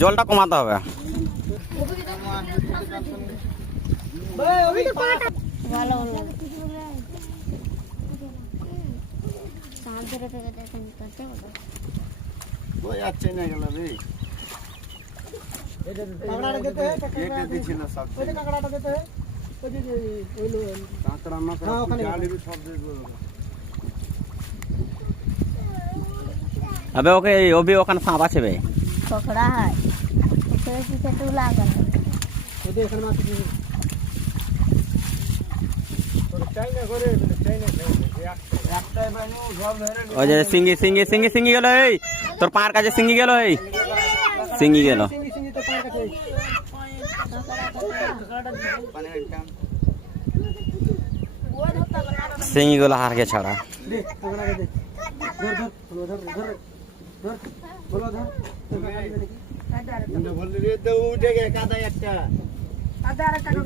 জলটা কমাতে হবে। अबे ओके वो भी ओखान सांप আছে বে पकड़ा है तो पीछे तू लागल तो देखन मत की तो चाइना करे चाइना একটাই বাইনু সব ধরে ওই যে সিঙ্গি সিঙ্গি সিঙ্গি সিঙ্গি গেল এই তোর পার কাছে সিঙ্গি গেল এই সিঙ্গি গেল সিঙ্গি তো পায় কাছে সিঙ্গি গুলো হারকে ছাড়া দে পকড়া দে ধর ধর ধর ধর বলো ধর বল রে তো উঠে গে কাদা একটা आधार कार्ड